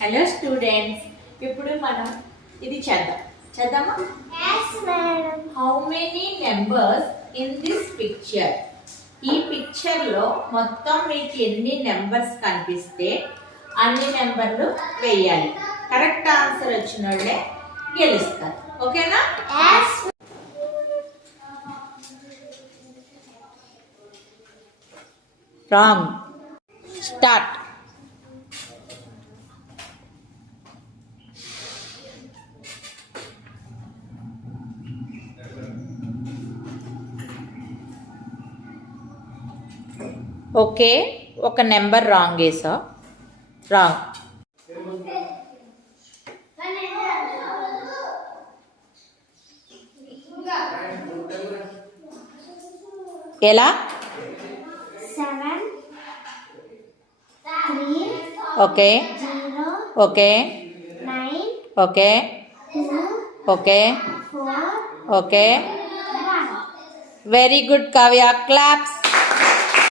Hello students, ఇప్పుడు మనం ఇది చేద్దామా? Yes, madam. How many numbers in this picture? ఈ పిక్చర్ లో మొత్తం మీకు ఎన్ని నెంబర్స్ కనిపిస్తే అన్ని నెంబర్లు వేయాలి. కరెక్ట్ ఆన్సర్ వచ్చిన వాళ్ళే గెలుస్తారు. ఓకేనా? Yes. రాంగ్. స్టార్ట్. ఓకే, ఒక నెంబర్ రాంగ్ వేసా. రాంగ్. ఎలా? 7 3 ఓకే 0 ఓకే 9 ఓకే 2 ఓకే 4 ఓకే 1. Very good Kavya. క్లాప్స్.